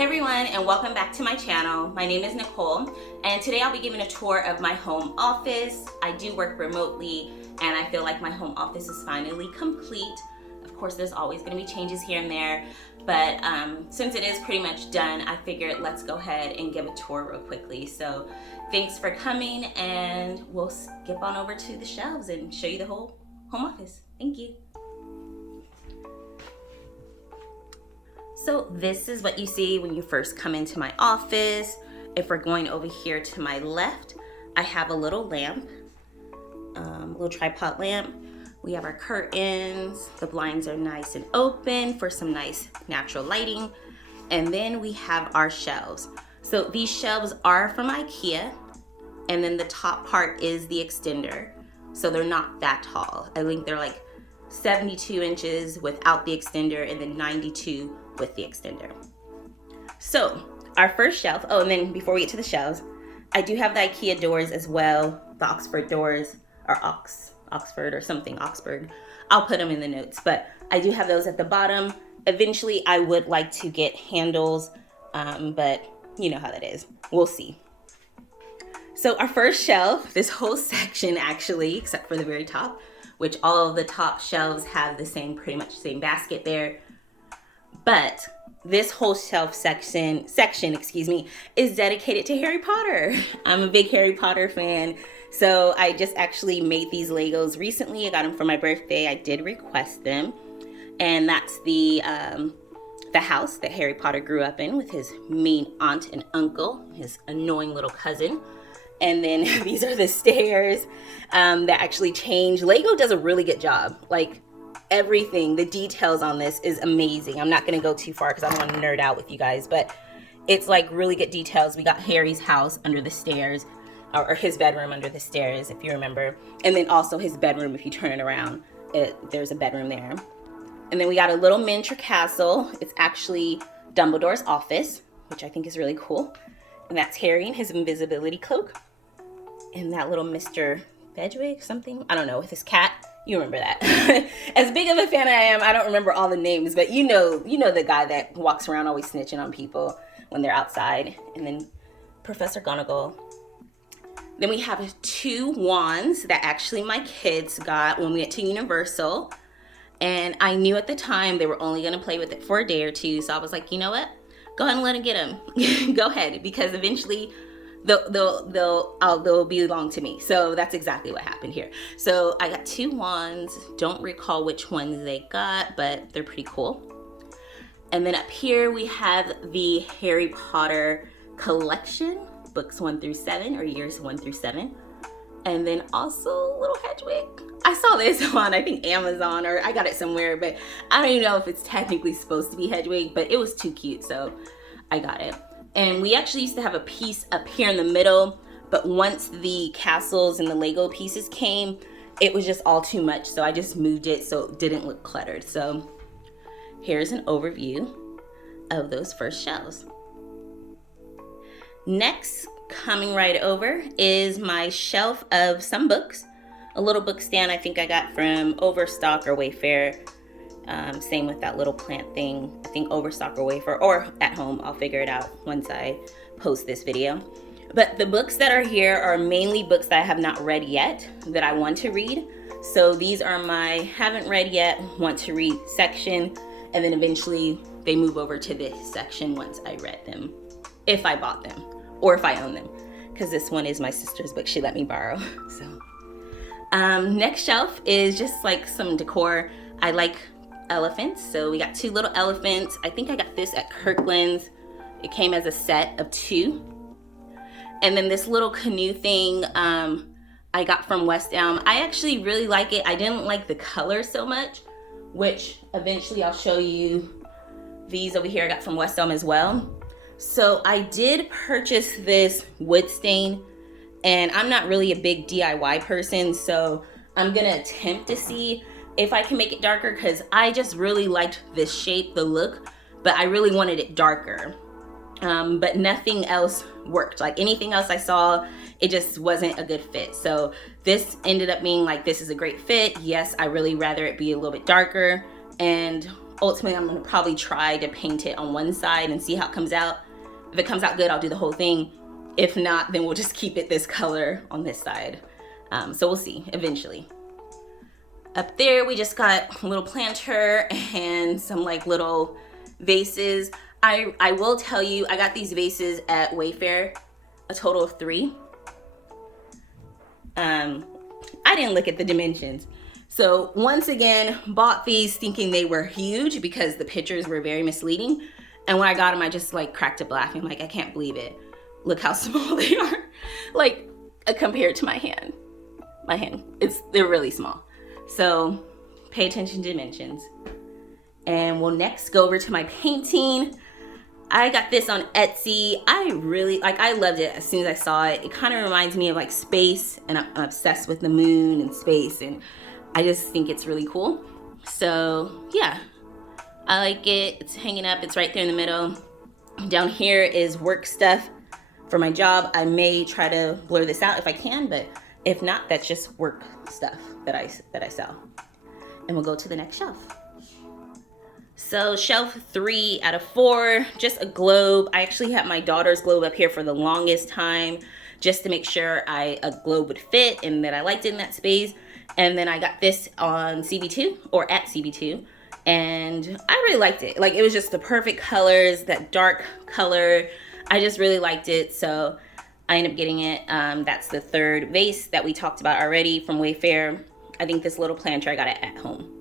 Hey everyone, and welcome back to my channel. My name is Nicole, and today I'll be giving a tour of my home office. I do work remotely, and I feel like my home office is finally complete. Of course, there's always going to be changes here and there, but since it is pretty much done, I figured let's go ahead and give a tour real quickly. So thanks for coming, and we'll skip on over to the shelves and show you the whole home office. Thank you. So this is what you see when you first come into my office. If we're going over here to my left, I have a little lamp, little tripod lamp. We have our curtains. The blinds are nice and open for some nice natural lighting. And then we have our shelves. So these shelves are from IKEA, and then the top part is the extender. So they're not that tall. I think they're like 72 inches without the extender and then 92 with the extender. So our first shelf, oh, and then before we get to the shelves, I do have the IKEA doors as well, the Oxford doors, or Oxford or something, Oxford. I'll put them in the notes, but I do have those at the bottom. Eventually I would like to get handles, but you know how that is. We'll see. So our first shelf, this whole section actually, except for the very top, which all of the top shelves have the same, pretty much same basket there. But this whole shelf section, is dedicated to Harry Potter. I'm a big Harry Potter fan. So I just actually made these Legos recently. I got them for my birthday. I did request them. And that's the house that Harry Potter grew up in with his mean aunt and uncle, his annoying little cousin. And then these are the stairs that actually change. Lego does a really good job. Like everything, the details on this is amazing. I'm not going to go too far because I don't want to nerd out with you guys, but it's like really good details. We got Harry's house under the stairs, or his bedroom under the stairs, if you remember. And then also his bedroom, if you turn it around, there's a bedroom there. And then we got a little miniature castle. It's actually Dumbledore's office, which I think is really cool. And that's Harry in his invisibility cloak. And that little Mr. Fedgwig, something, I don't know, with his cat. You remember that. As big of a fan I am, I don't remember all the names, but you know the guy that walks around always snitching on people when they're outside. And then Professor Gonagall. Then we have 2 wands that actually my kids got when we went to Universal. And I knew at the time they were only going to play with it for a day or two. So I was like, you know what? Go ahead and let them get them. Go ahead, because eventually they'll belong to me. So that's exactly what happened here. So I got 2 wands. Don't recall which ones they got, but they're pretty cool. And then up here we have the Harry Potter collection, books 1 through 7, or years 1 through 7. And then also little Hedwig. I saw this on, I think, Amazon, or I got it somewhere, but I don't even know if it's technically supposed to be Hedwig, but it was too cute, so I got it. And we actually used to have a piece up here in the middle, but once the castles and the Lego pieces came, it was just all too much, so I just moved it so it didn't look cluttered. So here's an overview of those first shelves. Next, coming right over, is my shelf of some books. A little book stand I think I got from Overstock or Wayfair. Same with that little plant thing. I think Overstock or Wayfair, or at home. I'll figure it out once I post this video. But the books that are here are mainly books that I have not read yet that I want to read. So these are my haven't read yet, want to read section. And then eventually they move over to this section once I read them. If I bought them or if I own them. Because this one is my sister's book she let me borrow. So next shelf is just like some decor. I like elephants, so we got 2 little elephants. I think I got this at Kirkland's. It came as a set of 2. And then this little canoe thing I got from West Elm. I actually really like it. I didn't like the color so much, which eventually I'll show you. These over here I got from West Elm as well. So I did purchase this wood stain, and I'm not really a big DIY person, so I'm gonna attempt to see if I can make it darker, because I just really liked this shape, the look, but I really wanted it darker. But nothing else worked. Like anything else I saw, it just wasn't a good fit. So this ended up being like, this is a great fit. Yes, I really rather it be a little bit darker. And ultimately I'm gonna probably try to paint it on one side and see how it comes out. If it comes out good, I'll do the whole thing. If not, then we'll just keep it this color on this side. So we'll see eventually. Up there, we just got a little planter and some like little vases. I will tell you, I got these vases at Wayfair, a total of 3. I didn't look at the dimensions. So once again, bought these thinking they were huge because the pictures were very misleading. And when I got them, I just like cracked up laughing. Like, I can't believe it. Look how small they are. Like, compared to my hand. They're really small. So pay attention to dimensions. And we'll next go over to my painting. I got this on Etsy. I loved it as soon as I saw it. It kind of reminds me of like space, and I'm obsessed with the moon and space, and I just think it's really cool. So yeah, I like it. It's hanging up. It's right there in the middle. Down here is work stuff for my job. I may try to blur this out if I can, but if not, that's just work stuff that I sell. And we'll go to the next shelf. So shelf 3 out of 4, just a globe. I actually had my daughter's globe up here for the longest time, just to make sure a globe would fit and that I liked it in that space. And then I got this on CB2 or at CB2, and I really liked it. Like, it was just the perfect colors, that dark color. I just really liked it, so I ended up getting it. That's the 3rd vase that we talked about already from Wayfair. I think this little planter, I got it at home.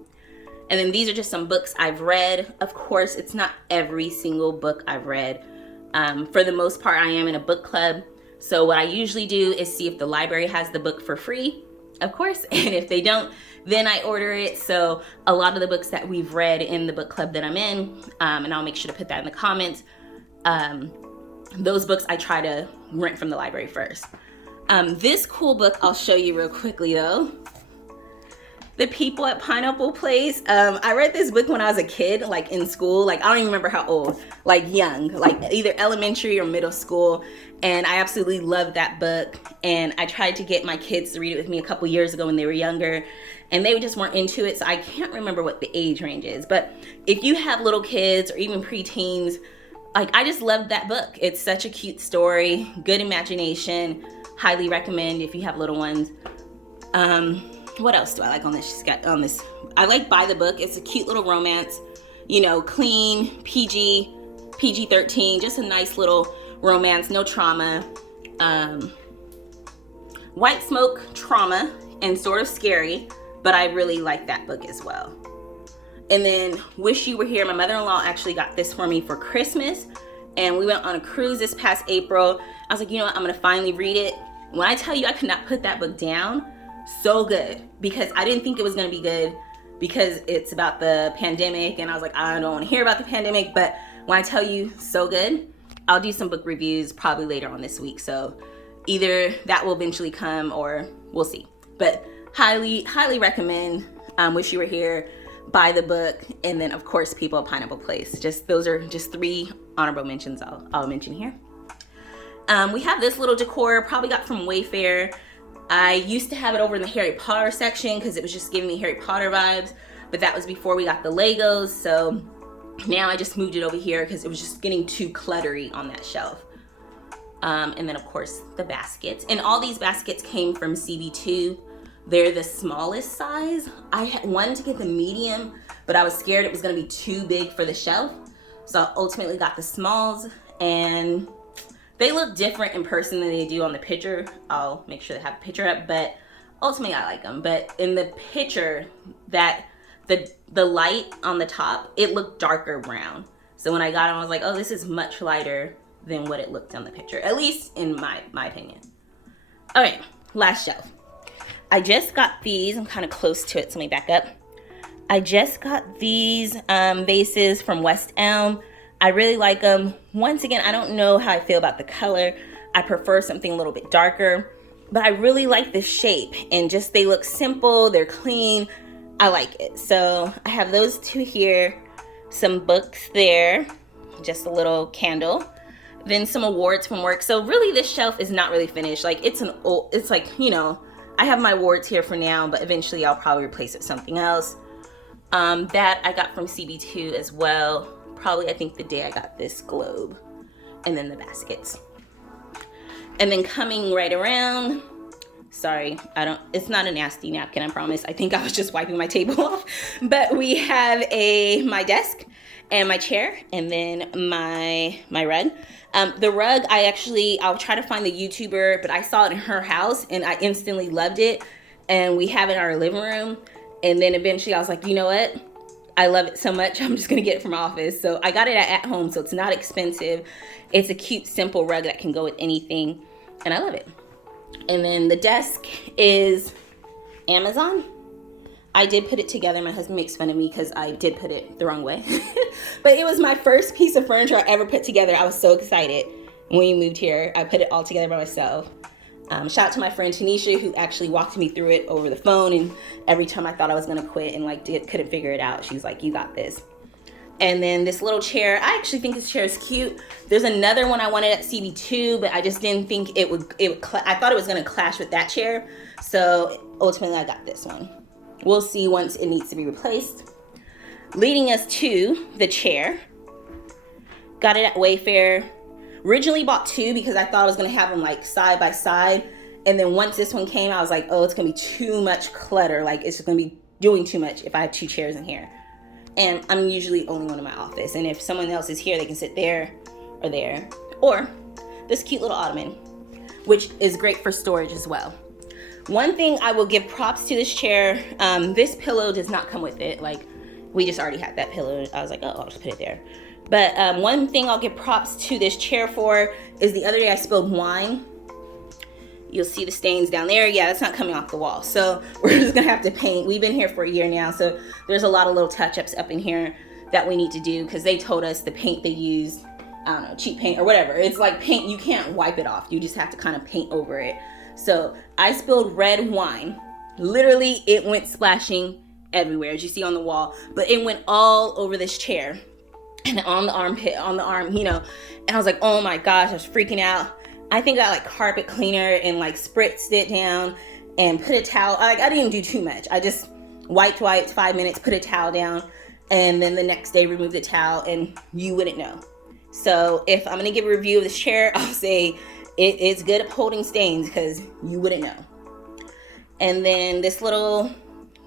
And then these are just some books I've read. Of course, it's not every single book I've read. For the most part, I am in a book club. So what I usually do is see if the library has the book for free, of course. And if they don't, then I order it. So a lot of the books that we've read in the book club that I'm in, and I'll make sure to put that in the comments, those books I try to rent from the library first. This cool book I'll show you real quickly though. The People at Pineapple Place. I read this book when I was a kid, like in school. Like, I don't even remember how old, like young, like either elementary or middle school. And I absolutely loved that book. And I tried to get my kids to read it with me a couple years ago when they were younger, and they just weren't into it. So I can't remember what the age range is. But if you have little kids or even preteens, like, I just loved that book. It's such a cute story, good imagination. Highly recommend if you have little ones. What else do I like on this? I like By the Book. It's a cute little romance, you know, clean, PG-13, just a nice little romance, no trauma. White Smoke, trauma and sort of scary, but I really like that book as well. And then Wish You Were Here. My mother-in-law actually got this for me for Christmas, and we went on a cruise this past April. I was like, you know what, I'm gonna finally read it. When I tell you I could not put that book down, so good, because I didn't think it was gonna be good because it's about the pandemic, and I was like, I don't want to hear about the pandemic. But when I tell you so good, I'll do some book reviews probably later on this week, so either that will eventually come or we'll see. But highly recommend Wish You Were Here, By the Book, and then of course People at Pineapple Place. Those are just 3 honorable mentions I'll mention here. We have this little decor, probably got from Wayfair. I used to have it over in the Harry Potter section because it was just giving me Harry Potter vibes, but that was before we got the Legos. So now I just moved it over here because it was just getting too cluttery on that shelf. And then of course the baskets, and all these baskets came from CB2. They're the smallest size. I had wanted to get the medium, but I was scared it was gonna be too big for the shelf. So I ultimately got the smalls, and they look different in person than they do on the picture. I'll make sure to have a picture up, but ultimately I like them. But in the picture, that the light on the top, it looked darker brown. So when I got them, I was like, oh, this is much lighter than what it looked on the picture, at least in my opinion. Okay, last shelf. I just got these. I'm kind of close to it, so let me back up. I just got these vases from West Elm. I really like them. Once again, I don't know how I feel about the color. I prefer something a little bit darker, but I really like the shape, and just they look simple, they're clean. I like it. So I have those 2 here, some books there, just a little candle, then some awards from work. So really this shelf is not really finished. Like, it's like, you know, I have my awards here for now, but eventually I'll probably replace it with something else. That I got from CB2 as well. Probably, I think, the day I got this globe. And then the baskets. And then coming right around, sorry, it's not a nasty napkin, I promise. I think I was just wiping my table off. But we have my desk and my chair, and then my rug. The rug, I'll try to find the YouTuber, but I saw it in her house and I instantly loved it. And we have it in our living room. And then eventually I was like, you know what? I love it so much, I'm just gonna get it from office. So I got it at home, so it's not expensive. It's a cute, simple rug that can go with anything, and I love it. And then the desk is Amazon. I did put it together. My husband makes fun of me because I did put it the wrong way. But it was my first piece of furniture I ever put together. I was so excited when we moved here. I put it all together by myself. Shout out to my friend Tanisha, who actually walked me through it over the phone, and every time I thought I was gonna quit and couldn't figure it out, she's like, you got this. And then this little chair, I actually think this chair is cute. There's another one I wanted at CB2, but I just didn't think it would I thought it was gonna clash with that chair. So ultimately I got this one. We'll see once it needs to be replaced. Leading us to the chair. Got it at Wayfair. Originally bought two because I thought I was gonna have them like side by side. And then once this one came, I was like, oh, it's gonna be too much clutter. Like, it's just gonna be doing too much if I have two chairs in here. And I'm usually only one in my office. And if someone else is here, they can sit there or there. Or this cute little ottoman, which is great for storage as well. One thing I will give props to this chair, this pillow does not come with it. Like, we just already had that pillow. I was like, oh, I'll just put it there. But one thing I'll give props to this chair for is the other day I spilled wine. You'll see the stains down there. Yeah, that's not coming off the wall. So we're just gonna have to paint. We've been here for a year now, so there's a lot of little touch-ups up in here that we need to do because they told us the paint they use, I don't know, cheap paint or whatever. It's like paint, you can't wipe it off. You just have to kind of paint over it. So I spilled red wine. Literally, it went splashing everywhere, as you see on the wall, but it went all over this chair. And on the armpit, on the arm, you know, and I was like, oh my gosh, I was freaking out. I think I got like carpet cleaner and like spritzed it down and put a towel. Like, I didn't do too much. I just wiped 5 minutes, put a towel down, and then the next day removed the towel, and you wouldn't know. So if I'm gonna give a review of this chair, I'll say it's good at holding stains because you wouldn't know. And then this little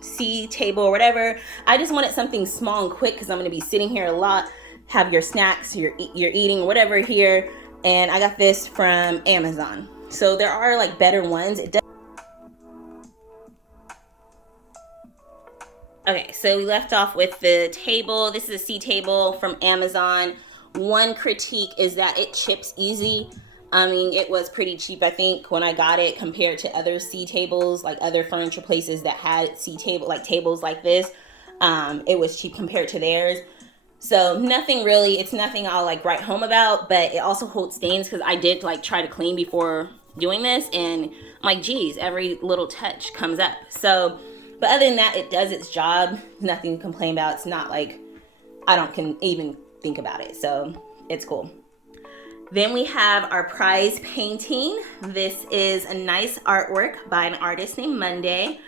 C table or whatever, I just wanted something small and quick because I'm gonna be sitting here a lot. Have your snacks, you're eating or whatever here, and I got this from Amazon. So there are like better ones. Okay, so we left off with the table. This is a C table from Amazon. One critique is that it chips easy. I mean, it was pretty cheap, I think, when I got it compared to other C tables, like other furniture places that had C table, like tables like this. It was cheap compared to theirs. So nothing really, it's nothing I'll like write home about, but it also holds stains because I did like try to clean before doing this, and I'm like, geez, every little touch comes up. So, but other than that, it does its job. Nothing to complain about. It's not like I can even think about it. So it's cool. Then we have our prize painting. This is a nice artwork by an artist named Monday.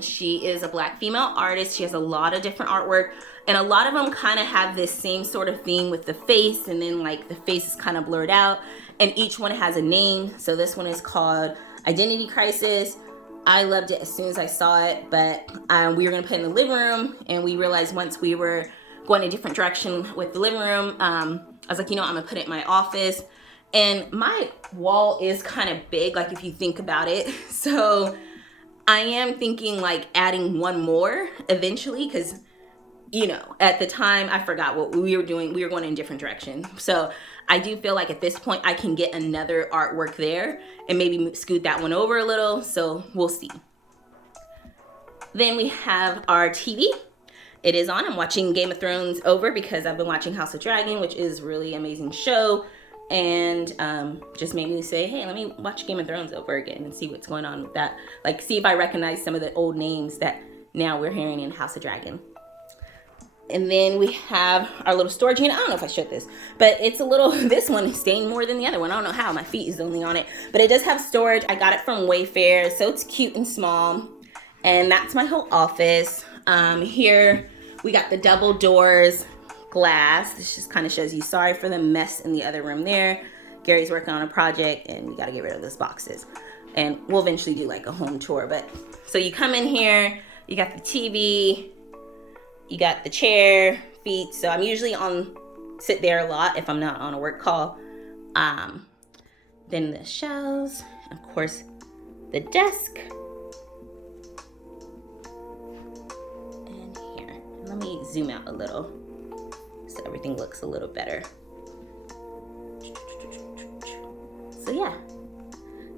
She is a Black female artist. She has a lot of different artwork, and a lot of them kind of have this same sort of theme with the face, and then like the face is kind of blurred out, and each one has a name. So this one is called Identity Crisis. I loved it as soon as I saw it, but we were gonna put it in the living room, and we realized once we were going a different direction with the living room, I was like, you know, I'm gonna put it in my office. And my wall is kind of big, like if you think about it. So I am thinking like adding one more eventually, because, you know, at the time I forgot what we were doing. We were going in a different direction. So I do feel like at this point I can get another artwork there and maybe scoot that one over a little. So we'll see. Then we have our TV. It is on. I'm watching Game of Thrones over because I've been watching House of Dragon, which is a really amazing show. And just made me say, hey, let me watch Game of Thrones over again and see what's going on with that. Like, see if I recognize some of the old names that now we're hearing in House of Dragon. And then we have our little storage unit. I don't know if I showed this, but it's a little, this one is staying more than the other one. I don't know how, my feet is only on it, but it does have storage. I got it from Wayfair, so it's cute and small. And that's my whole office. Here we got the double doors, glass. This just kind of shows you, sorry for the mess in the other room there. Gary's working on a project and we got to get rid of those boxes. And we'll eventually do like a home tour. But so you come in here, you got the TV, you got the chair, feet. So I'm usually sit there a lot if I'm not on a work call. Then the shelves, of course, the desk. And here, let me zoom out a little so everything looks a little better. So yeah,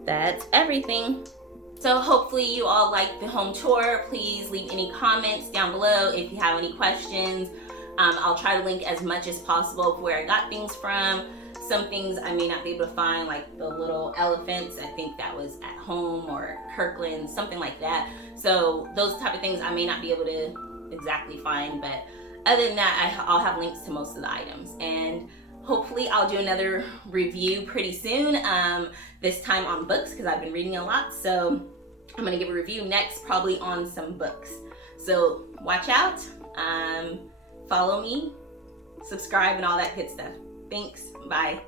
that's everything. So hopefully you all liked the home tour. Please leave any comments down below if you have any questions. I'll try to link as much as possible of where I got things from. Some things I may not be able to find, like the little elephants. I think that was at home or Kirkland, something like that. So those type of things I may not be able to exactly find, but other than that, I'll have links to most of the items. And hopefully I'll do another review pretty soon, this time on books because I've been reading a lot. So I'm gonna give a review next, probably on some books. So watch out, follow me, subscribe, and all that good stuff. Thanks, bye.